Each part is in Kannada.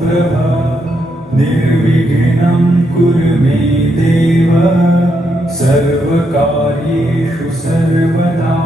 प्रभ निर्विघ्नं कुरु मे देव सर्वकार्येषु सर्वदा।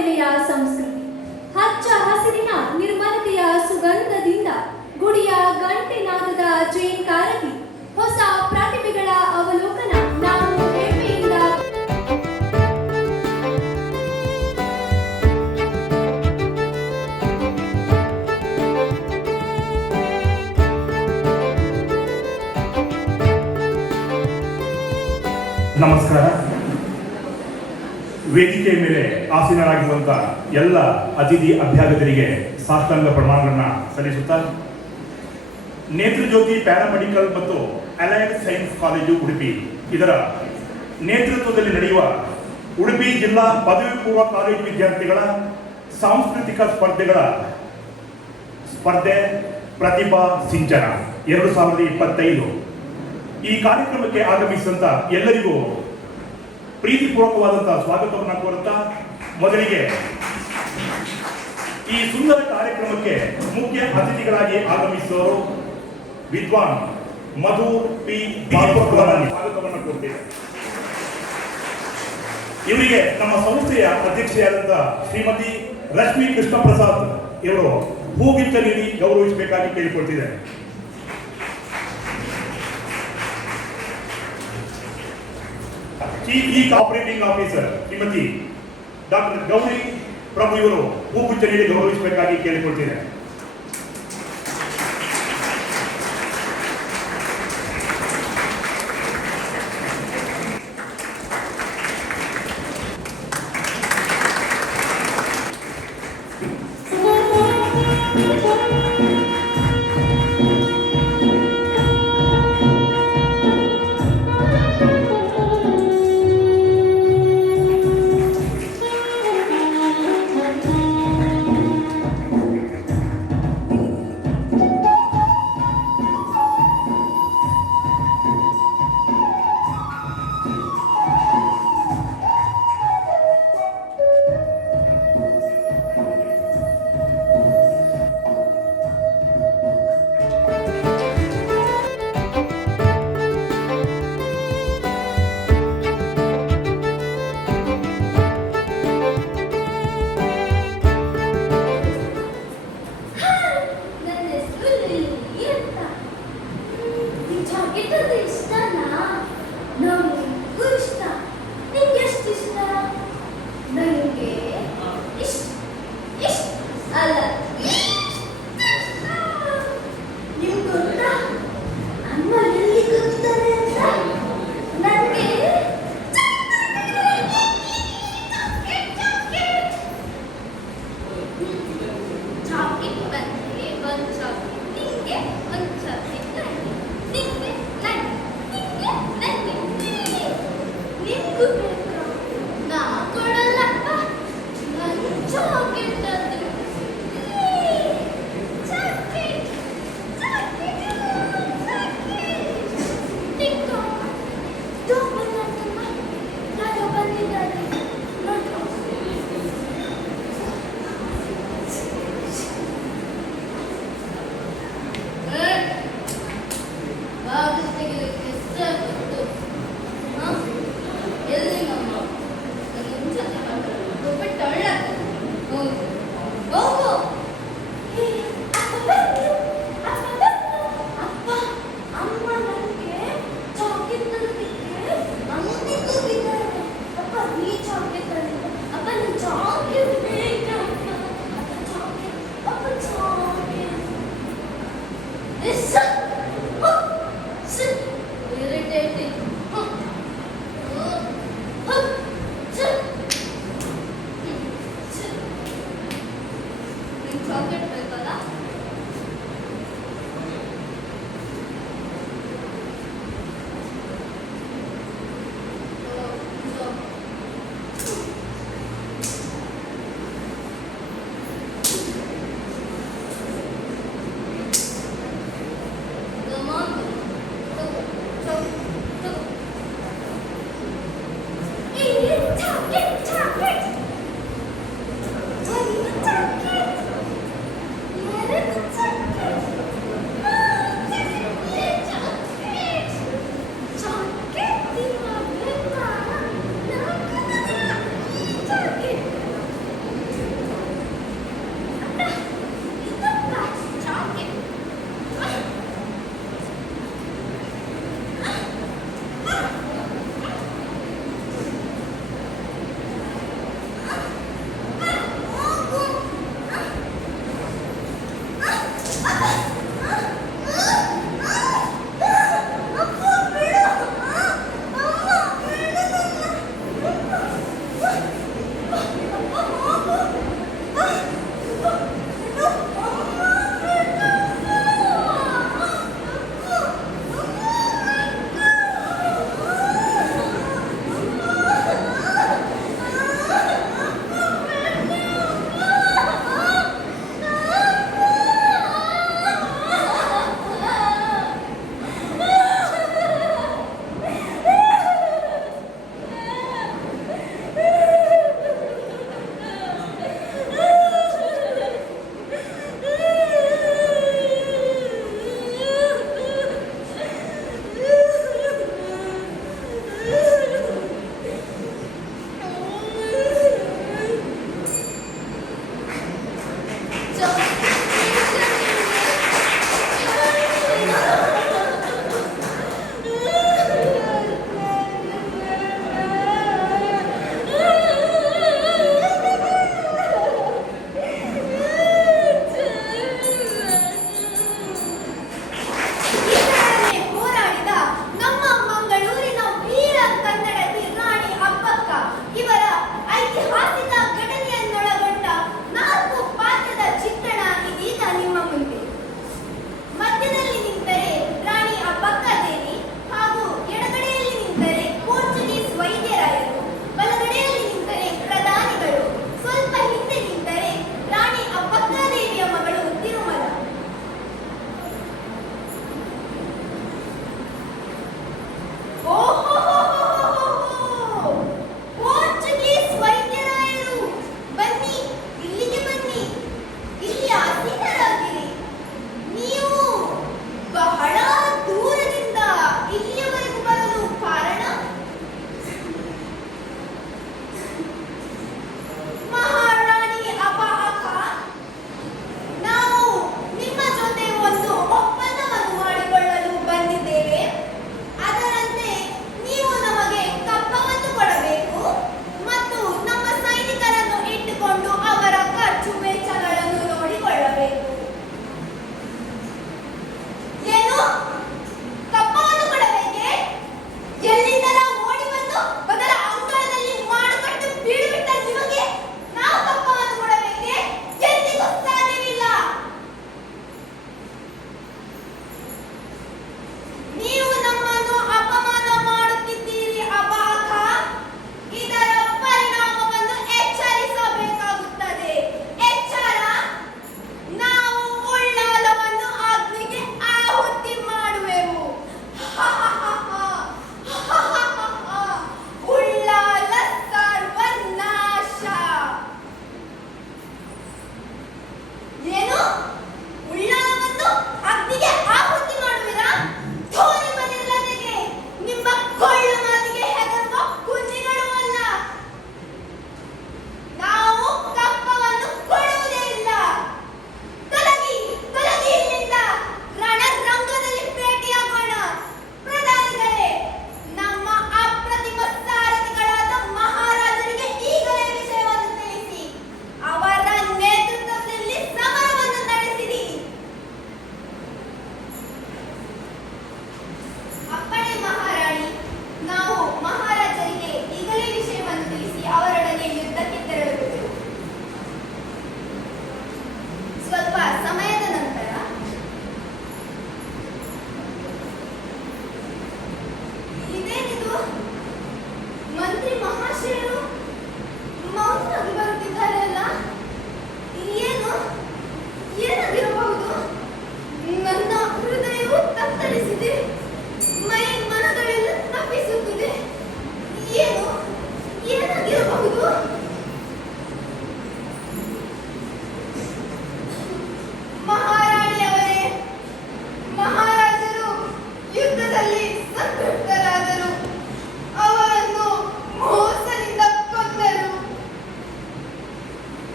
ನೆಲೆಯ ಸಂಸ್ಕೃತಿ. ಹಚ್ಚ ಹಸಿರಿನ ನಿರ್ಮಲತೆಯ ಸುಗಂಧದಿಂದ ಗುಡಿಯ ಗಂಟೆನಾದದ ಜೇನ್ಕಾರತಿ, ಹೊಸ ಪ್ರತಿಭೆಗಳ ಅವಲೋಕನ. ನಾವು ಹೆಮ್ಮೆಯಿಂದ ನಮಸ್ಕಾರ. ವೇದಿಕೆ ಮೇಲೆ ಆಸೀನರಾಗಿರುವಂಥ ಎಲ್ಲ ಅತಿಥಿ ಅಭ್ಯಾಗತರಿಗೆ ಸಾಷ್ಟಾಂಗ ಪ್ರಮಾಣಗಳನ್ನು ಸಲ್ಲಿಸುತ್ತಾ, ನೇತ್ರಜ್ಯೋತಿ ಪ್ಯಾರಾಮೆಡಿಕಲ್ ಮತ್ತು ಅಲೈಡ್ ಸೈನ್ಸ್ ಕಾಲೇಜು ಉಡುಪಿ ಇದರ ನೇತೃತ್ವದಲ್ಲಿ ನಡೆಯುವ ಉಡುಪಿ ಜಿಲ್ಲಾ ಪದವಿ ಪೂರ್ವ ಕಾಲೇಜು ವಿದ್ಯಾರ್ಥಿಗಳ ಸಾಂಸ್ಕೃತಿಕ ಸ್ಪರ್ಧೆ ಪ್ರತಿಭಾ ಸಿಂಚನ 2025 ಈ ಕಾರ್ಯಕ್ರಮಕ್ಕೆ ಆಗಮಿಸಿದಂಥ ಎಲ್ಲರಿಗೂ ಪ್ರೀತಿಪೂರ್ವಕವಾದಂತಹ ಸ್ವಾಗತವನ್ನು ಕೋರುತ್ತಾ, ಮೊದಲಿಗೆ ಈ ಸುಂದರ ಕಾರ್ಯಕ್ರಮಕ್ಕೆ ಮುಖ್ಯ ಅತಿಥಿಗಳಾಗಿ ಆಗಮಿಸುವವರು ವಿದ್ವಾನ್ ಮಧು ಪಿ ಸ್ವಾಗತವನ್ನು ಕೋರುತ್ತೇವೆ. ಇವರಿಗೆ ನಮ್ಮ ಸಂಸ್ಥೆಯ ಅಧ್ಯಕ್ಷೆಯಾದಂಥ ಶ್ರೀಮತಿ ರಶ್ಮಿ ಕೃಷ್ಣ ಪ್ರಸಾದ್ ಇವರು ಹೂಗಿಚ್ಚ ನೀಡಿ ಗೌರವಿಸಬೇಕಾಗಿ ಕೇಳಿಕೊಳ್ತಿದ್ದಾರೆ. Chief operating officer Shrimati doctor Gauri Prabhu ಇವರು ಹೂಗುಚ್ಚ ನೀಡಿ ಗೌರವಿಸಬೇಕಾಗಿ ಕೇಳಿಕೊಳ್ತಿದ್ದಾರೆ.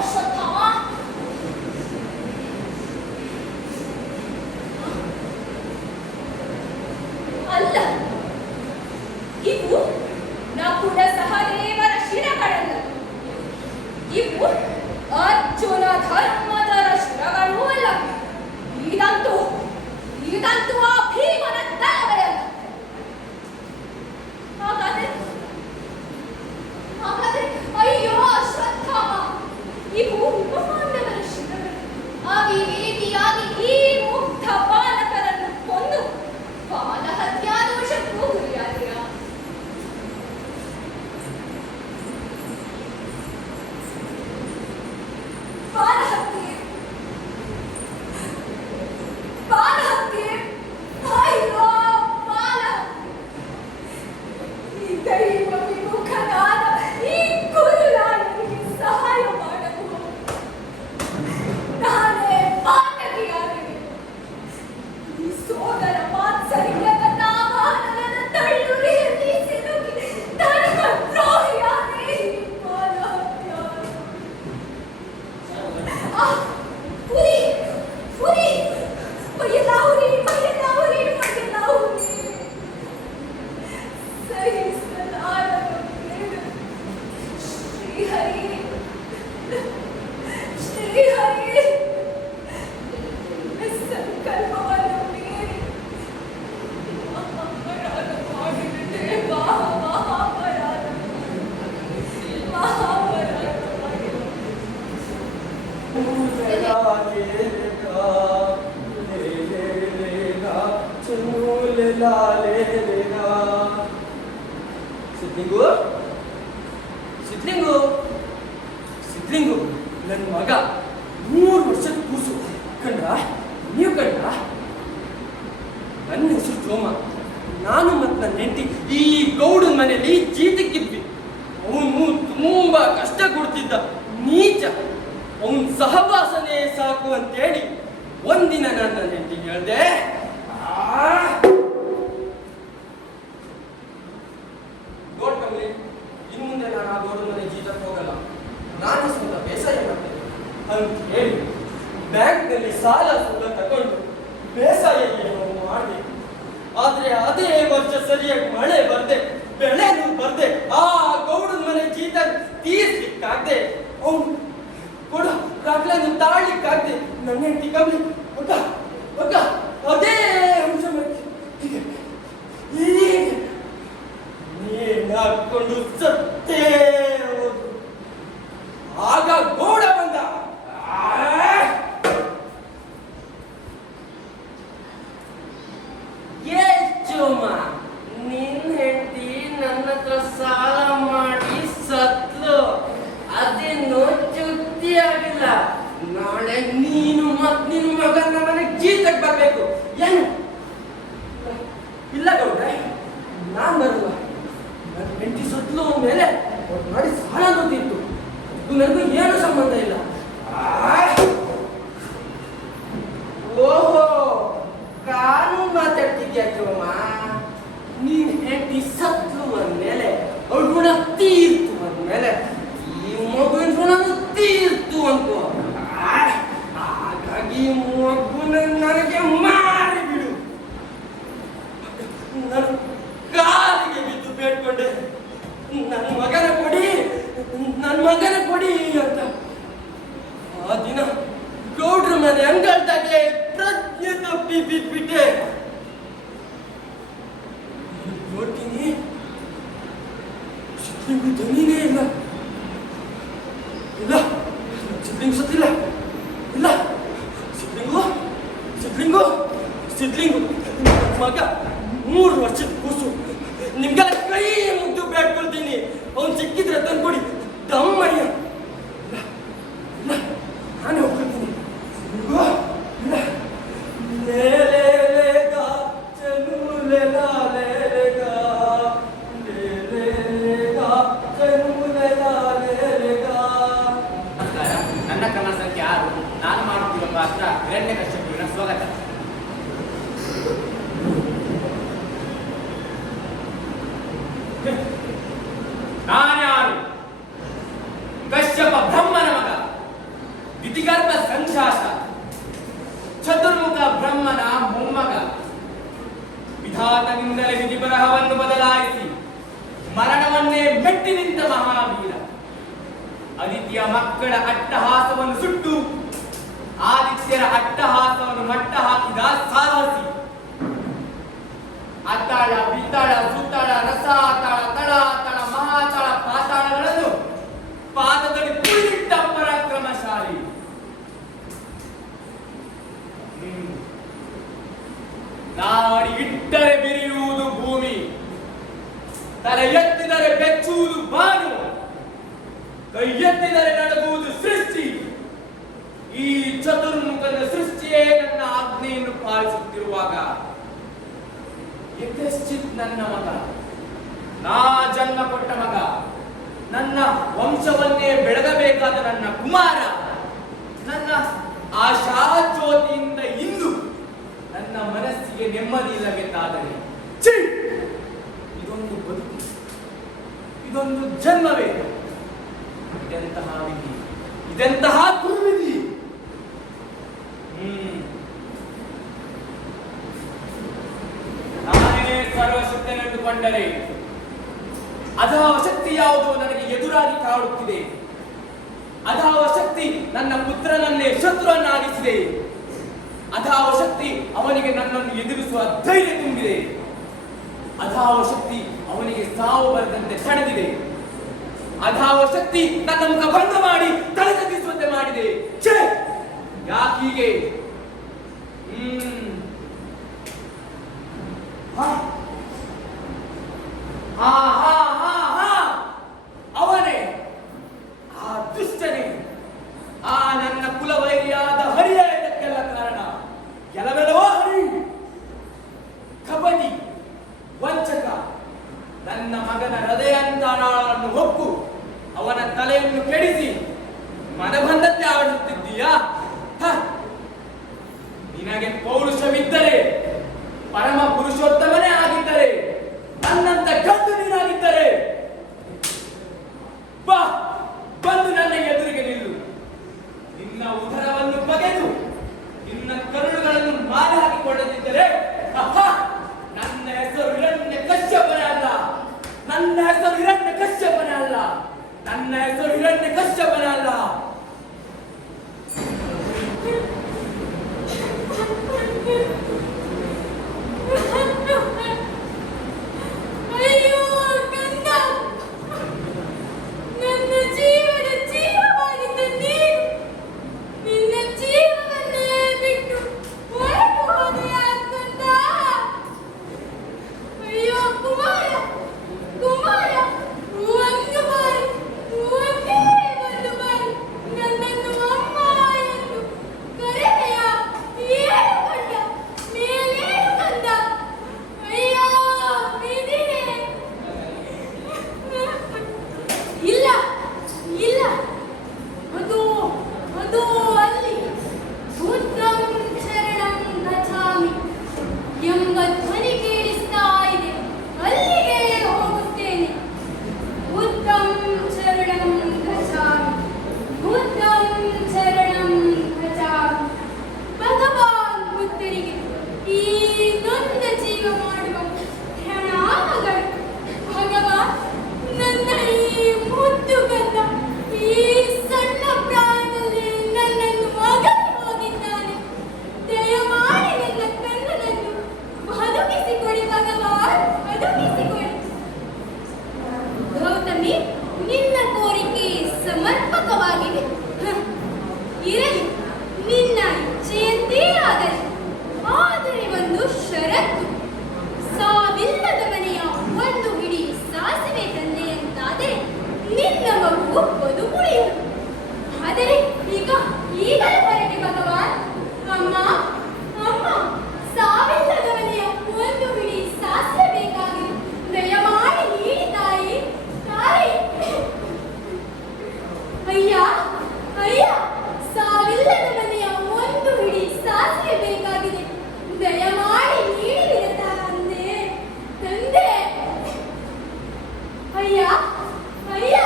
ಅಶ್ವತ್ಥಾಮ, ಅಲ್ಲ, ಇವು ನಕುಲ ಸಹದೇವರ ಶಿರಗಳಲ್ಲ. ಇವು ಅರ್ಜುನ ಧರ್ಮದರ ಶಿರಗಳೂ ಅಲ್ಲ. ಇದಂತೂ ಆ ಭೀಮನ ತಲವೇ ಅಲ್ಲ. ಹಾಗಾದ್ರೆ ಅಯ್ಯೋ ಅಶ್ವತ್ಥಾಮ, ಇವು ಉಪಪಾಂಡವರ ಶಿರಗಳು. ಅವಿವೇಕಿಯಾಗಿ ಈ ಮುಗ್ಧ ಬಾಲಕರನ್ನು ಕೊಂದು ಬಾಲ ಹತ್ಯಾದೋಷಕ್ಕೂ ಗುರಿಯಾದಿರ. ಬಾಲಹತ್ಯೆ, ಅಯ್ಯೋ ಬಾಲಹತ್ಯೆ. ಈ ದೈವ ವಿಮುಖನಾದ ಈ ಕುರುಲಾಯನಿಗೆ ಸಹಾಯ ಮಾಡಲು ನಾನೇ ಪಾತಕಿಯಾಗಿವೆ. ಈ ಸೋದರ ಮಾತ್ಸರ್ಯದ ನಾಮಾನದ ತಳ್ಳುರಿಯಲ್ಲಿ ಸಿಲುಕಿ ಧರ್ಮ ದ್ರೋಹಿಯಾದೆ ಈ ಬಾಲಹತ್ಯ. ಉರಿ ಮೈಯೆಲ್ಲಾವುರಿ ಸಹಿಸಲಾರದ ಬೇಡು. ಶ್ರೀಹರಿ ಸಂಕಲ್ಪವನ್ನು ಮೀರಿ ಮಹಾಪರಾಧ ಮಾಡಿಬಿಟ್ಟೆ. ಮಹಾಪರಾಧ ಸಿದ್ಲಿಂಗು ನನ್ನ ಮಗ 3 ವರ್ಷದ ಕೂಸು ಕಂಡ. ನೀವು ಕಂಡ? ನನ್ನ ಹೆಸರು ಚೋಮ. ನಾನು ಮತ್ತು ನನ್ನ ಹೆಂಡತಿ ಈ ಗೌಡನ ಮನೆಯಲ್ಲಿ ಜೀತಕ್ಕಿದ್ವಿ. ಅವನು ತುಂಬಾ ಕಷ್ಟ ಕೊಡ್ತಿದ್ದ, ನೀಚ. ಅವನ ಸಹವಾಸನೆ ಸಾಕು ಅಂತೇಳಿ ಒಂದಿನ ನಾನು ನನ್ನ ಹೆಂಡತಿಗೆ ಹೇಳ್ದೆ, ನೋಡ್ಕಂಬ್ರಿ, ಇನ್ನು ಮುಂದೆ ನಾನು ಆ ಗೌಡನ ಮನೆ ಜೀತಕ್ಕೆ ಹೋಗಲ್ಲ, ನಾನು ಸ್ವಂತ ಬೇಸಾಯ ಮಾಡ್ತೇನೆ ಅಂತ ಹೇಳಿ ಬ್ಯಾಂಕ್ನಲ್ಲಿ ಸಾಲ ತಗೊಂಡು ಬೇಸಾಯ ಮಾಡಿದೆ. ಆದ್ರೆ ಅದೇ ವರ್ಷ ಸರಿಯಾಗಿ ಮಳೆ ಬರ್ದೆ, ಬೆಳೆನೂ ಬರ್ದೆ, ಆ ಗೌಡನ ಮನೆ ಜೀತ ತೀರ್ಸ್ಲಿಕ್ಕಾಗ್ದೆ, ಅವನು ಕೊಡು ರಾಗ್ಲನ್ನು ತಾಳ್ಲಿಕ್ಕಾಗ್ದೆ. ನನ್ನ ಹೆಂಡತಿ ಕಮ್ಮಿ ಒಕ್ಕ ಅದೇ ಅಂಶ ನೀನು ಹಾಕೊಂಡು ಸತ್ತೇ ಹೋದ್ರು. ಆಗ ಗೌಡ ಬಂದ. ಚೋಮ, ನಿನ್ನ ಹೆಂಡತಿ ನನ್ನ ಹತ್ರ ಸಾಲ ಮಾಡಿ ಸತ್ಲು, ಅದೇನು ಚುಕ್ತಿ ಆಗಿಲ್ಲ. ನಾಳೆ ನೀನು ಮತ್ ನಿನ್ನ ಮಗನ ಮನೆಗೆ ಜೀತಕ್ಕೆ ಬರ್ಬೇಕು. ಏನು ಇಲ್ಲ ಗೌಡ್ರೆ, ನಾನ್ ಬರಲ್ಲ. ನನ್ನ ಹೆಂಡತಿ ಸತ್ಲು ಮೇಲೆ ಅವ್ರು ಮಾಡಿ ಸಾಲ ಗೊತ್ತಿತ್ತು, ನನಗೂ ಏನು ಸಂಬಂಧ ಇಲ್ಲ. ಓಹೋ, ಕಾನೂನು ಮಾತಾಡ್ತಿದ್ಯಾ ಚೋಮ? ನೀನ್ ಹೆಂಡತಿ ಸತ್ಲು ಅಂದ್ಮೇಲೆ ಅವ್ಳ ಋಣ ತೀರ್ತು ಅಂದ್ಮೇಲೆ ಈ ಮಗುವಿನ ಋಣನು ತೀರ್ತು ಅಂತು. ಹಾಗಾಗಿ ಮಗುನ ನನಗೆ ಮಾರಿಬಿಡು. ನನ್ನ ಕಾಲಿಗೆ ಬಿದ್ದು ಬೇಡ್ಕೊಂಡೆ, ನನ್ನ ಮಗನ ಕೊಡಿ ಅಂತ. ಆ ದಿನ ಗೌಡ್ರ ಮನೆ ಅಂಗಲ್ದಾಗೆ ಪ್ರಜ್ಞೆ ತಪ್ಪಿ ಬಿದ್ಬಿಟ್ಟೆ. ನೋಡ್ತೀನಿ, ಸಿದ್ಲಿಂಗು ಧ್ವನಿನೇ ಇಲ್ಲ. ಸಿದ್ಲಿಂಗು ಸತ್ತಿಲ್ಲ. ಇಲ್ಲ, ಸಿದ್ಲಿಂಗು ಮಗ 3 ವರ್ಷದ ಕೂಸು. ನಿಮ್ಗೆಲ್ಲ ಕೈ ಮುಗ್ದು ಬೇಡ್ಕೊಳ್ತೀನಿ, ಅವ್ನು ಸಿಕ್ಕಿದ್ರೆ ತಂದ್ಕೊಡಿ. ದಮ್ಮಯ್ಯ, ಇಲ್ಲ, ನಾನೇ ಹೋಗ್ಕೊಳ್ತೀನಿ. ನನ್ನ ಕ್ರಮ ಸಂಖ್ಯೆ 6, ನಾನು ಮಾಡುತ್ತಿರುವ ಪಾತ್ರ ಹಿರಣ್ಯಕಶ್ಯಪುವಿನ ಸ್ವಾಗತ. ನಾನೇ ಆ ಬ್ರಹ್ಮನ ಮೊಮ್ಮಗ. ವಿಧಾತನಿಂದಲೇ ವಿಧಿ ಬರಹವನ್ನು ಬದಲಾಯಿಸಿ ಮರಣವನ್ನೇ ಮೆಟ್ಟಿ ನಿಂತ ಮಹಾವೀರ. ಅದಿತಿಯ ಮಕ್ಕಳ ಅಟ್ಟಹಾಸವನ್ನು ಸುಟ್ಟು ಆದಿತ್ಯರ ಅಟ್ಟಹಾಸವನ್ನು ಮಟ್ಟ ಹಾಕಿದ ಸಾಹಸಿ. ಅತ್ತಾಳ, ಬಿತ್ತಾಳ, ಸುತ್ತಾಳ, ರಸಾತಾಳ, ತಳಾತಾಳ, ಮಹಾತಾಳ, ಪಾತಾಳಗಳನ್ನು ಪಾದದಲ್ಲಿ ತುಳಿದಿಟ್ಟ ಪರಾಕ್ರಮಶಾಲಿ. ನಾಡಿ ಇಟ್ಟರೆ ಬಿರಿಯುವುದು ಭೂಮಿ, ತಲೆ ಎತ್ತಿದರೆ ಬೆಚ್ಚುವುದು ಬಾನು, ಕೈ ಎತ್ತಿದರೆ ನಡಗುವುದು ಸೃಷ್ಟಿ. ಈ ಚತುರ್ಮುಖದ ಸೃಷ್ಟಿಯೇ ನನ್ನ ಆಜ್ಞೆಯನ್ನು ಪಾಲಿಸುತ್ತಿರುವಾಗ ಯಥೇಚ್ಛಿತ್ ನನ್ನ ಮಗ, ನಾ ಜನ್ಮ ಕೊಟ್ಟ ಮಗ, ನನ್ನ ವಂಶವನ್ನೇ ಬೆಳಗಬೇಕಾದ ನನ್ನ ಕುಮಾರ, ನನ್ನ ಆಶಾಜ್ಯೋತಿಯಿಂದ ಇಂದು ನನ್ನ ಮನಸ್ಸಿಗೆ ನೆಮ್ಮದಿ ಇಲ್ಲವೆಂದಾದರೆ ಛೀ! ಇದೊಂದು ಬದುಕು, ಇದೊಂದು ಜನ್ಮವೇ, ಇದೆಂತಹ ವಿಧಿ, ಇದೆಂತಹ ದುರ್ವಿಧಿ. ನಾನೇ ಸರ್ವಶಕ್ತನೆಂದುಕೊಂಡರೆ ಅದಾವ ಶಕ್ತಿ ಯಾವುದು ನನಗೆ ಎದುರಾಗಿ ಕಾಡುತ್ತಿದೆ? ಅದಾವ ಶಕ್ತಿ ನನ್ನ ಪುತ್ರನನ್ನೇ ಶತ್ರುವನ್ನಾಗಿಸಿದೆ. ಅದಾವ ಶಕ್ತಿ ಅವನಿಗೆ ನನ್ನನ್ನು ಎದುರಿಸುವ ಧೈರ್ಯ ತುಂಬಿದೆ. ಅದಾವ ಶಕ್ತಿ ಅವನಿಗೆ ಸಾವು ಬರದಂತೆ ತಡೆದಿದೆ. ಅದಾವ ಶಕ್ತಿ ನನ್ನ ಮುಖ ಭಂಗ ಮಾಡಿ ತಲೆ ತಗ್ಗಿಸುವಂತೆ ಮಾಡಿದೆ. ಛೇ! ಯಾಕೀಗೆ? ಅವನೇ, ಆ ದುಷ್ಟನೇ, ಆ ನನ್ನ ಕುಲವೈರಿಯಾದ ಹರಿಯ ಇದಕ್ಕೆಲ್ಲ ಕಾರಣ. ಕೆಲವೆಲ್ಲವೋ ಹರಿ, ಕಬಡ್ಡಿ, ವಂಚಕ, ನನ್ನ ಮಗನ ಹೃದಯಾಂತರಾಳವನ್ನು ಹೊಕ್ಕು ಅವನ ತಲೆಯನ್ನು ಕೆಡಿಸಿ ಮನಬಂಧತೆ ಆಡಿಸುತ್ತಿದ್ದೀಯಾ? ನಿನಗೆ ಪೌರುಷವಿದ್ದರೆ, ಪರಮ ಪುರುಷೋತ್ತಮನೇ ಆಗಿದ್ದರೆ, ನನ್ನಂತ ಗಂಡು ನೀನಾಗಿದ್ದರೆ ಬಾ, ಬಂದು ನನ್ನ ಎದುರಿಗೆ ನಿಲ್ಲು. ನಿನ್ನ ಉದರವನ್ನು ಬಗೆದು ನಿನ್ನ ಕರುಳುಗಳನ್ನು ಮಾರಿ ಹಾಕಿಕೊಳ್ಳದಿದ್ದರೆ ನನ್ನ ಹೆಸರು ಹಿರಣ್ಯ ಕಶ್ಯಪನೇ ಅಲ್ಲ, ನನ್ನ ಹೆಸರು ಹಿರಣ್ಯ ಕಶ್ಯಪನೇ ಅಲ್ಲ, ನನ್ನ ಹೆಸರು ಹಿರಣ್ಯ ಕಶ್ಯಪನೇ ಅಲ್ಲ. ಅಯ್ಯೋ ಕಂದ, ನನ್ನ ಜೀವನ ಜೀವವಾಗಿದ್ದ ನೀನು ನಿನ್ನ ಜೀವವನ್ನೇ ಬಿಟ್ಟು ಹೊರಟು ಹೋದೆಯಾ ಕಂದ? ಅಯ್ಯೋ ಕುಮಾರ, ಕುಮಾರ, ಒಂದು ಬಾರಿ, ಒಂದೇ ಒಂದು ಬಾರಿ ನನ್ನನ್ನು ಅಮ್ಮ ಎಂದು ಕರೆದೆಯಾ? ಏನು ಕಂದ, ಮೇಲೇನು ಕಂದ? ಅಯ್ಯೋ ವಿಧಿಯೇ! ಇಲ್ಲ, ಇಲ್ಲ, ಅದು ಅದು ಅಲ್ಲಿ ಬುದ್ಧಂ ಶರಣಂ ಗಚ್ಚಾಮಿ ಎಂಬ ಧ್ವನಿ ಕೇಳಿಸ್ತಾ ಇದೆ. ಅಲ್ಲಿಗೆ ಹೋಗುತ್ತೇನೆ. ಬುದ್ಧಂ ಶರಣಂ ಗಚ್ಚಾಮಿ, ಬುದ್ಧಂ ಶರಣಂ ಗಚ್ಚಾಮಿ. ಭಗವಾನ್ ಬುದ್ಧರಿಗೆ ಈ ನೊಂದ ಜೀವ ಮಾಡುವ ಪ್ರಣಾಮಗಳು. ಭಗವಾನ್, ನನ್ನ ಈ ಮುದ್ದು ಗಂಧ ಈ ಸಣ್ಣ ಪ್ರಾಯದಲ್ಲಿ ನನ್ನನ್ನು ಅಗಲಿ ಹೋಗಿದ್ದಾನೆ. ದಯಮಾಡಿ ನನ್ನ ಕಣ್ಣನನ್ನು ಬದುಕಿಸಿಕೊಡಿ ಭಗವಾನ್, ಬದುಕಿಸಿಕೊಡಿ. ಗೌತಮಿ, ನಿನ್ನ ಕೋರಿಕೆ ಸಮರ್ಪಕವಾಗಿದೆ. ಇರಲಿ, ನಿನ್ನ ಇಚ್ಛೆಯಂತೆ ಆಗಲಿ. ಆದರೆ ಒಂದು ಷರತ್ತು, ಸಾವಿಲ್ಲದ ಮನೆಯ ಒಂದು ಹಿಡಿ ಸಾಸಿವೆ ತಂದೆ ಅಂತಾದರೆ ನಿನ್ನ ಮಗು ಬದುಕುಳಿಯದು. ಆದರೆ ಈಗಲೇ ಹೊರಗೆ ಭಗವಾನ್. ಅಮ್ಮ, ಅಮ್ಮ, ಸಾವಿಲ್ಲದ ಮನೆಯ ಒಂದು ಹಿಡಿ ಸಾಸಿವೆ ಬೇಕಾಗಿದೆ, ದಯಮಾಡಿ ನೀಡಿ ತಾಯಿ, ತಾಯಿ. ಅಯ್ಯ, ಅಯ್ಯ, ಸಾವಿಲ್ಲದ ಮನೆಯ ಒಂದು ಹಿಡಿ ಸಾಸಿವೆ ಬೇಕಾಗಿದೆ, ದಯಮಾಡಿ ನೀಡಿ ತಂದೆ, ತಂದೆ. ಅಯ್ಯ, ಅಯ್ಯ,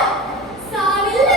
ಸಾವಿಲ್ಲ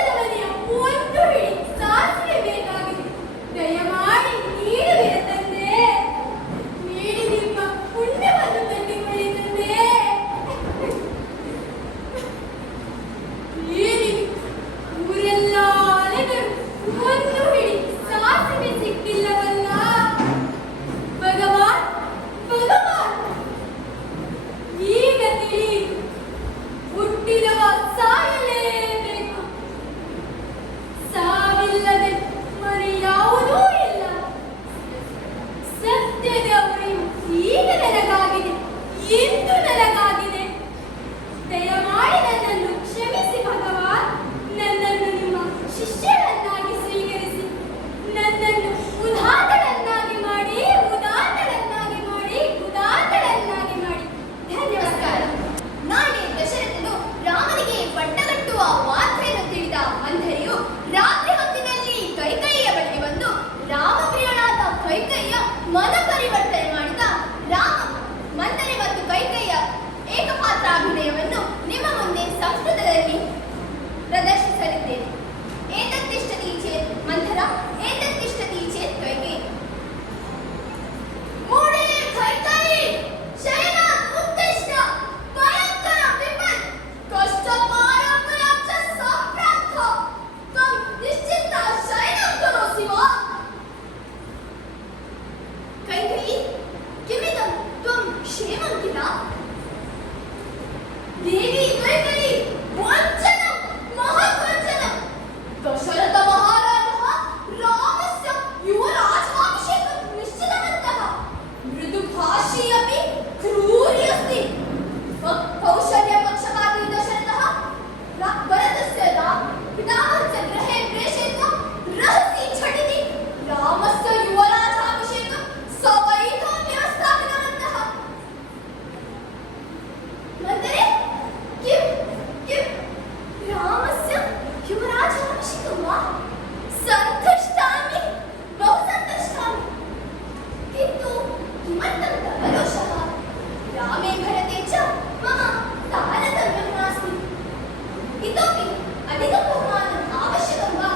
अधिकं बहुमानम् आवश्यकं वा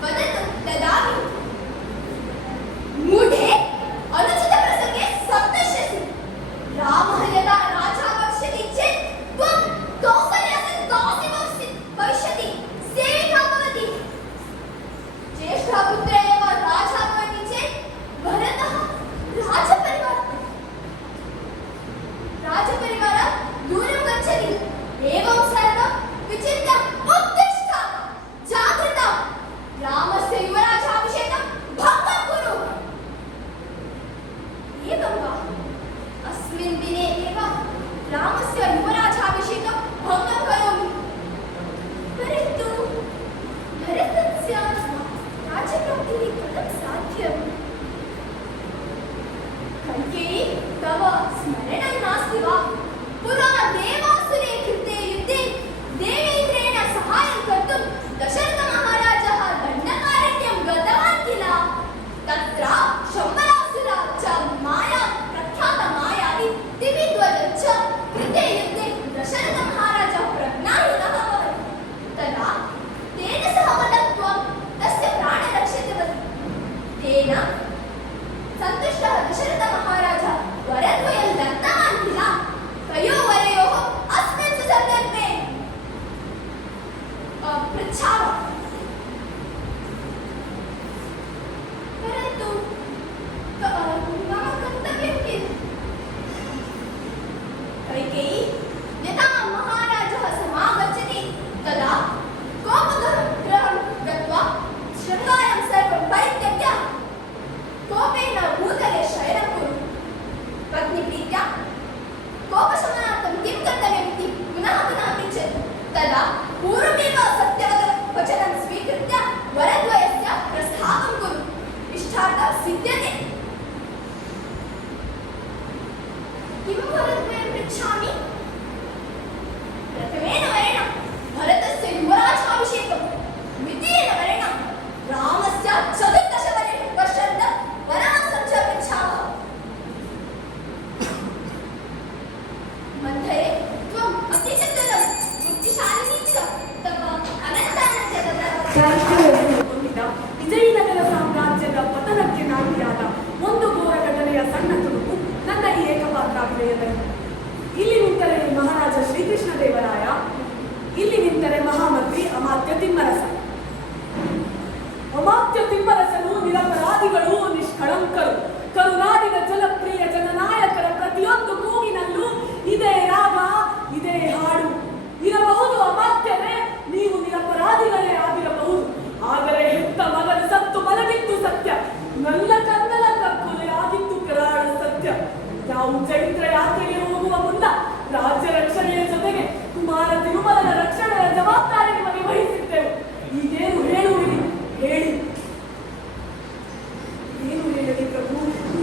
वदतु ददामि मूढे अनुचितप्रसङ्गे सप्तश्यसि रामः यदा राजा भविष्यति चेत् त्वं कौसल्यास्य दासी भविष्यति सेविका भवति ज्येष्ठपुत्र एव राजा भवति चेत् भरतः राजपरिवारात् दूरं गच्छति एवं सर्वं विचिन्त्य उत्तिष्ठ जागृत रामस्य युवराजाभिषेकं भङ्गं कुरु एवं वा अस्मिन् दिने एव रामस्य युवराजाभिषेकं भङ्गं करोमि परन्तु भरतस्य राज्यप्राप्तिः कथं साध्यम् कैकेयी तव स्मरणं नास्ति वा पुरा देवासुरे कृते युद्धे देवेन्द्रेण सहायं कर्तुं दशरथमहाराजः दण्डकारण्यं गतवान् किल तत्र शम्बरासुरा च माया प्रख्यातमायावी दिविध्वजः च कृते युद्धे दशरथमहाराजः प्रज्ञाहीनः अभवत् तदा तेन सह वदत्वं तस्य प्राणरक्षितवती तेन सन्तुष्टः दशरथमहाराजः वरद्वयं दत्तवान् किल तयोर्वरयोः अस्मिन् सन्दर्भे पृच्छामः परन्तु मम कर्तव्यं किम् कैकेयी यदा महाराजः समागच्छति तदा कोपगृहं गत्वा शृङ्गारं सर्वं परित्यज्य कोपेन भूतले शयनं कुरु पत्नीप्रीत्या कोपशमनार्थं किं कर्तव्यमिति पुनः पुनः पृच्छतु तदा पूर्वमेव सत्यवचनं स्वीकृत्य वरद्वयस्य प्रस्थापं कुरु इष्टार्थं सिद्ध्यते किं वरद्वयं पृच्छामि प्रथमेन वरेण भरतस्य युवराजाभिषेकं द्वितीयेन वरेण रामस्य चतुर्दशवर्षान्तं वनवासं च पृच्छामः मन्थरे त्वम् अतिचतुरं बुद्धिशालिनी च तव ಹೊಂದಿದ ವಿಜಯನಗರ ಸಾಮ್ರಾಜ್ಯದ ಪತನಕ್ಕೆ ನಾಂದಿಯಾದ ಒಂದು ಘೋರ ಘಟನೆಯ ಸಣ್ಣ ತುಣುಕು ನನ್ನ ಈ ಏಕಪಾತ್ರಾಭಿನಯದಲ್ಲಿ. ಇಲ್ಲಿ ನಿಂತರೆ ಮಹಾರಾಜ ಶ್ರೀಕೃಷ್ಣ ದೇವರಾಯ, ಇಲ್ಲಿ ನಿಂತರೆ ಮಹಾಮಂತ್ರಿ ಅಮಾತ್ಯ ತಿಮ್ಮರಸ. ಅಮಾತ್ಯ ತಿಮ್ಮರಸನು ನಿರಪರಾಧಿಗಳು, ನಿಷ್ಕಳಂಕರು, ಕರುನಾಡಿನ ಜನಪ್ರಿಯ ಜನನಾಯಕರ ಪ್ರತಿಯೊಂದು ಕೂಗಿನಲ್ಲೂ ಇದೇ ರಾಗ, ಇದೇ ಹಾಡು. ಇರಬಹುದು ಅಮಾತ್ಯರೇ, ನೀವು ನಿರಪರಾಧಿಗಳೇ ಆಗಿರಬಹುದು, ಆದರೆ ಹೆತ್ತ ಮಗನು ಸತ್ತು ಮಲಗಿದ್ದು ಸತ್ಯ, ನನ್ನ ಕನ್ನಡ ಕಕ್ಕುಲೆ ಆಗಿದ್ದು ಕರಾಳ ಸತ್ಯ. ನಾವು ಚೈತ್ರ ಯಾತ್ರೆಗೆ ಹೋಗುವ ಮುನ್ನ ರಾಜ್ಯ ರಕ್ಷಣೆಯ ಜೊತೆಗೆ ಕುಮಾರ ತಿರುಮಲನ ರಕ್ಷಣೆಯ ಜವಾಬ್ದಾರಿ ನಿಮಗೆ ವಹಿಸಿದ್ದೆವು. ಈಗೇನು ಹೇಳುವಿರಿ ಹೇಳಿ. ಏನು ಹೇಳಲಿ ಪ್ರಭು,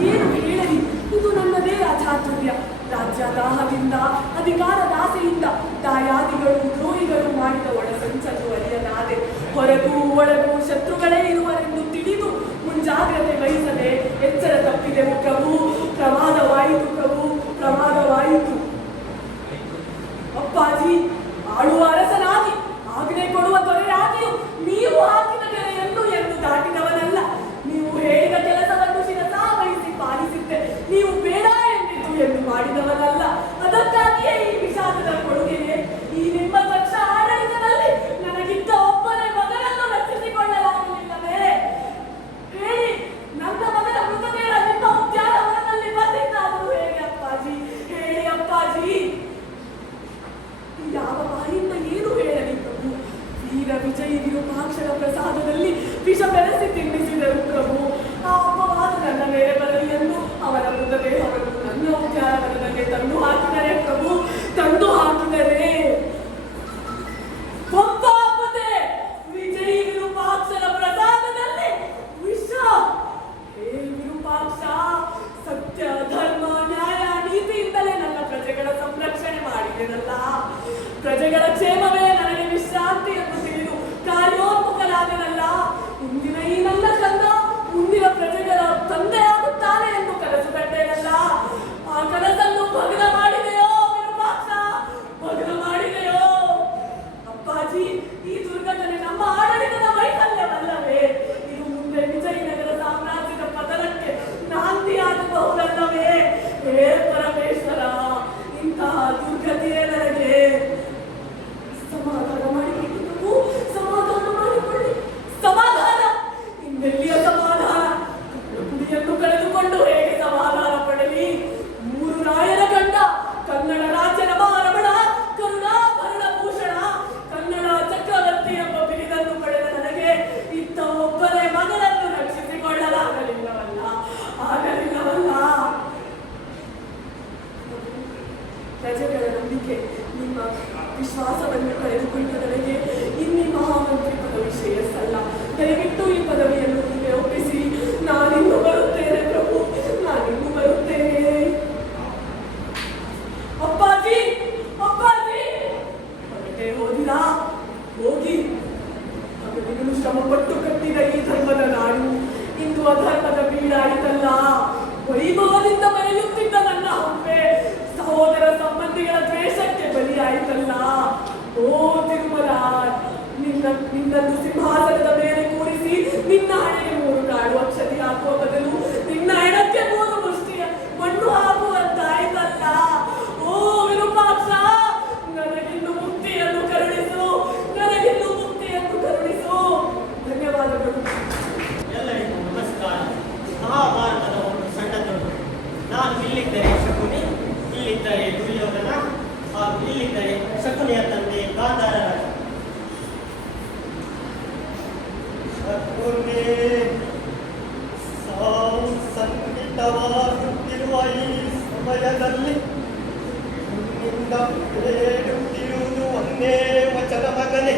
ಏನು ಹೇಳಲಿ? ಇದು ನನ್ನದೇ ರಾಜಾತುರ್ಯ. ರಾಜ್ಯದಾಹದಿಂದ, ಅಧಿಕಾರದ ಆಸೆಯಿಂದ ದಾಯಾದಿಗಳು ದ್ರೋಹಿಗಳು ಮಾಡಿದ ಒಳಸಂಚನ್ನು ಅರಿಯಲಾದೆ. ಹೊರಗೂ ಒಳಗೂ ಶತ್ರುಗಳೇ ಇರುವರೆಂದು ತಿಳಿದು ಮುಂಜಾಗ್ರತೆ ವಹಿಸದೆ ಎಚ್ಚರ ತಪ್ಪಿದೆವು ಪ್ರಭು. ಪ್ರಮಾದವಾಯಿತು ಪ್ರಭು, ಪ್ರಮಾದವಾಯಿತು. ಅಪ್ಪಾಜಿ, ಆಳುವ ಅರಸನಾಗಿ ಆಜ್ಞೆ ಕೊಡುವ ದೊರೆಯಾಗಿಯೂ ನೀವು ಹಾಕಿದ ಗೆರೆಯನ್ನು ಎಂದು ದಾಟಿದವನಲ್ಲ. ನೀವು ಹೇಳಿದ ಕೆಲಸವನ್ನು ಶಿರಸಾವಹಿಸಿ ಪಾಲಿಸಿದ್ದೆ. ನೀವು ಬೇಡ ಎಂದಿದ್ದು ಎಂದು ಮಾಡಿದವನಲ್ಲ. ಅದಕ್ಕಾಗಿಯೇ ಈ ವಿಷಾದದ ಕೊಡುಗೆಗೆ. ಈ ನಿಮ್ಮ ದಕ್ಷ ಆಡಳಿತದಲ್ಲಿ ನನಗಿದ್ದ ಒಬ್ಬನೇ ಮಗನನ್ನು ರಕ್ಷಿಸಿಕೊಳ್ಳಲಾಗಲಿಲ್ಲವೇ? ಹೇಳಿ, ನನ್ನ ಮಗನ ಮೃತದೇಹ ನಿಮ್ಮ ಉದ್ಯಾನವನದಲ್ಲಿ ಬಂದಿದ್ದಾದರೂ ಹೇಗೆ ಅಪ್ಪಾಜಿ? ಹೇಳಿ ಅಪ್ಪಾಜಿ. ಯಾವ ಬಾಯಿಂದ ಏನು ಹೇಳಲಿ ಪ್ರಭು? ವೀರ ವಿಜಯಿ ವಿರೂಪಾಕ್ಷರ ಪ್ರಸಾದದಲ್ಲಿ ವಿಷ ಬೆರೆಸಿ ತಿನ್ನಿಸಿದರು ಪ್ರಭು. ಆ ಅಪವಾದ ನನ್ನ ಮೇಲೆ ಬರಲಿ ಎಂದು ಅವರ ಮೃತದೇಹವನ್ನು ನನ್ನ ಉದ್ಯಾನವನದಲ್ಲಿ ತಂದು ಹಾಕಿದರೆ ಪ್ರಭು, ತಂದು ಹಾಕಿದರೆ. ಒಬ್ಬಾಪತೆ ವಿಜಯಿ ವಿರೂಪಾಕ್ಷರ ಪ್ರಸಾದದಲ್ಲಿ ವಿಷ. ಹೇ ವಿರೂಪಾಕ್ಷ, ಸತ್ಯ ಧರ್ಮ ನ್ಯಾಯ ನೀತಿಯಿಂದಲೇ ನನ್ನ ಪ್ರಜೆಗಳ ಸಂರಕ್ಷಣೆ ಮಾಡಿದೆನಲ್ಲ. ಪ್ರಜೆಗಳ ಕ್ಷೇಮವೇ ನನಗೆ ವಿಶ್ರಾಂತಿ ಎಂದು ತಿಳಿದು ಕಾರ್ಯೋನ್ಮುಖನಾದೆನಲ್ಲ. ಇಂದಿನ ಈ ನನ್ನ ಕಂದ ಮುಂದಿನ ಪ್ರಜೆಗಳ ತಂದೆಯಾಗುತ್ತಾನೆ ಎಂದು ಕನಸು ಕಂಡೆನಲ್ಲ. ಆ ಕನಸನ್ನು ಭಗ್ನ ಮಾಡಿದೆಯೋ ವಿರೂಪಾಕ್ಷ? ಅಧರ್ಮದ ಬೀಡಾಯಿತಲ್ಲ. ವೈಭವದಿಂದ ಮೆರೆಯುತ್ತಿದ್ದ ನನ್ನ ಹಂಪೆ ಸಹೋದರ ಸಂಬಂಧಿಗಳ ದ್ವೇಷಕ್ಕೆ ಬಲಿಯಾಯಿತಲ್ಲ. ಓ ತಿರುಮಲ, ನಿನ್ನನ್ನು ಸಿಂಹಾಸನದ ಮೇಲೆ ಕೂರಿಸಿ ನಿನ್ನ ಹಣೆಗೆ 3 ಕಾಳು ಅಕ್ಷತೆ ಹಾಕುವ ಬದಲು ನಿನ್ನ ಹೆಣಕ್ಕೆ 3 ಮುಷ್ಟಿಯ ಮಣ್ಣು ಹಾಕುವಂತಾಯ್ತಲ್ಲ. ಓ ವಿರೂಪಾಕ್ಷ, ನನಗಿನ್ನು ಮುಕ್ತಿಯನ್ನು ಕರುಣಿಸು, ನನಗಿನ್ನು ಮುಕ್ತಿಯನ್ನು ಕರುಣಿಸು. ಧನ್ಯವಾದಗಳು. ಎಲ್ಲರಿಗೂ ನಮಸ್ಕಾರ. ಮಹಾಭಾರತದ ಒಂದು ಸಣ್ಣ ತುಂಡು. ನಾನು ಇಲ್ಲಿದ್ದರೆ ಶಕುನಿ, ಇಲ್ಲಿದ್ದರೆ ದುರ್ಯೋಧನ, ಹಾಗೂ ಇಲ್ಲಿದ್ದರೆ ಶಕುನಿಯ ತಂದೆ ಗಾಂಧಾರ ರಾಜ. ಶಕುನಿ ಸಾವು ಸಂಕಟವಾಗುತ್ತಿರುವ ಈ ಸಮಯದಲ್ಲಿ ನಿನ್ನಿಂದ ಬೇಡುತ್ತಿರುವುದು ಒಂದೇ ವಚನ ಮಗನೇ.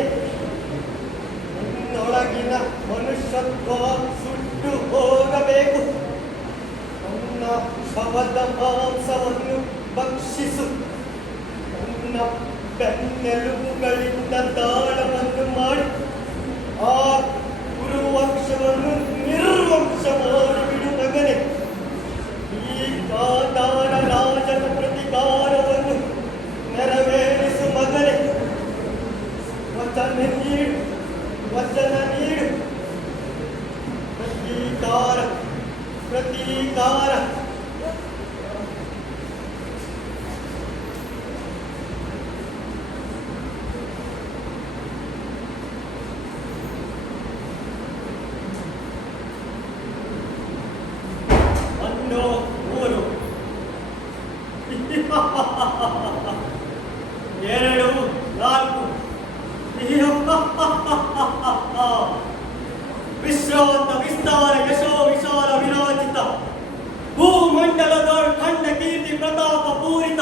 ನಿನ್ನೊಳಗಿನ ಮನುಷ್ಯತ್ವ ಸುಟ್ಟು ಹೋಗಬೇಕು. ನನ್ನ ಶವದ ಮಾಂಸವನ್ನು ಭಕ್ಷಿಸು. ನನ್ನ ಬೆನ್ನೆಲುಬುಗಳಿಂದ ದಾಳವನ್ನು ಮಾಡಿ ಆ ಕುರುವಂಶವನ್ನು ನಿರ್ವಂಶ ಮಾಡಿಬಿಡು ಮಗನೇ. ಈ ಗಾಂಧಾರ ರಾಜನ ಪ್ರತಿಕಾರವನ್ನು ನೆರವೇರಿಸು ಮಗನೇ. ವಚನ ನೀಡು, ವಚನ ನೀಡು. ಪ್ರತೀಕಾರ, ಪ್ರತೀಕಾರ. ಒಂದು ಊರು, 2, 4 ವಿಶ್ರಾಂತ ವಿಸ್ತಾರ ಯಶೋ ವಿಶಾಲ ವಿರಾಜಿತ ಭೂಮಂಡಲದ ಖಂಡ ಕೀರ್ತಿ ಪ್ರತಾಪ ಪೂರಿತ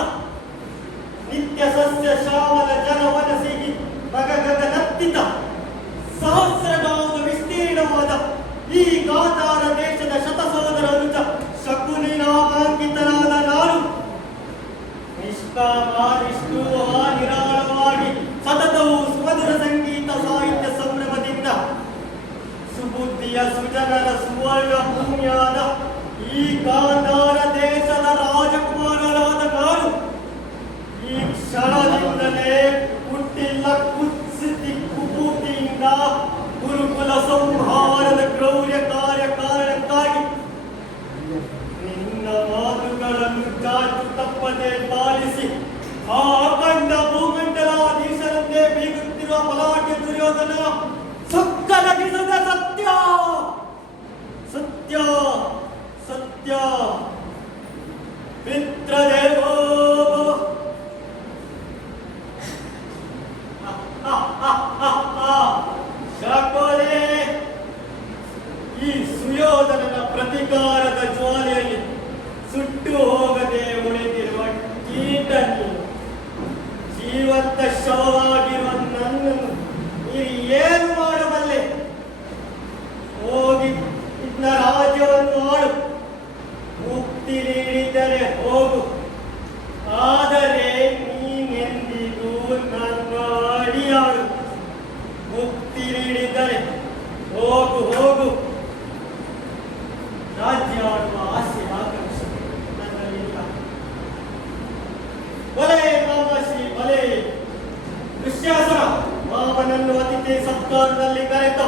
ನಿತ್ಯ ಸಸ್ಯ ಶ್ಯಾಮಲ ಜನವನಸಿಗಿ ಗಗನತ್ತಿತ ಸಹಸ್ರಗಾಮದ ವಿಸ್ತೀರ್ಣವಾದ ಈ ಗಾಂಧಾರ ದೇಶದ ಶತಸೋದರ ರುಚ ಶಕುನಿ ನಾಮಾಂಕಿತನಾದ ನಾನು ನಿಷ್ಕಾಮ ನಿಷ್ಠೂಹ ನಿರಾಳವಾಗಿ ಸತತವು ಸುಮಧುರ ಸಂಗೀತ ಸಾಹಿತ್ಯ ಸಂಭ್ರಮದಿಂದ ಸುಬುದ್ಧಿಯ ಸುಜನರ ಸುವರ್ಣ ಭೂಮಿಯಾದ ಈ ಗಾಂಧಾರ ದೇಶದ ರಾಜಕುಮಾರರಾದ ನಾನು ಈ ಕ್ಷಣದಿಂದಲೇ ಹುಟ್ಟಿಲ್ಲ ಕುತ್ಸಿತಿ ಕುಪೂತಿಯಿಂದ ಗುರುಕುಲ ಸಂಹಾರದ ಕ್ರೌರ್ಯ ಕಾರ್ಯ ಕಾರಣಕ್ಕಾಗಿ ನಿನ್ನ ಮಾತುಗಳನ್ನು ಚಾಚು ತಪ್ಪದೆ ಪಾಲಿಸಿ ಆ ಅಖಂಡ ಭೂಮಂಡಲಾಧೀಶರಂತೆ ಬೀಗುತ್ತಿರುವ ಬಲಾಢ್ಯ ದುರ್ಯೋಧನ ಸುಕ್ಕಲಗಿಸದ ಸತ್ಯ ಸತ್ಯ ಸತ್ಯ ಮಿತ್ರದೇವೋ ಶಾಕೋಲೆ ಈ ಸುಯೋಧನನ ಪ್ರತಿಕಾರದ ಜ್ವಾಲೆಯಲ್ಲಿ ಸುಟ್ಟು ಹೋಗದೆ ಉಳಿದಿರುವ ಕೀಟ ನೀನು. ಜೀವಂತ ಶವವಾಗಿರುವ ನನ್ನನ್ನು ನೀನು ಏನು ಮಾಡಬಲ್ಲೆ? ಹೋಗಿ ಇನ್ನ ರಾಜ್ಯವನ್ನು ಆಳು. ಮುಕ್ತಿ ನೀಡಿದರೆ ಹೋಗು, ಆದರೆ ನೀನೆಂದಿಗೂ ನನ್ನ ಅಡಿಯಾಳು. ಮುಕ್ತಿ ನೀಡಿದರೆ ಹೋಗು ಹೋಗು. ರಾಜ್ಯ ಆಡುವ ಆಸೆ ಆಕಾಂಕ್ಷೆ ನನ್ನಲ್ಲಿಲ್ಲ. ಬಲೆ ಮಾಮಶ್ರೀ ಬಲೆ. ದುಶ್ಯಾಸನ ಮಾವನನ್ನು ಅತಿಥಿ ಸತ್ಕಾರದಲ್ಲಿ ಕರೆತು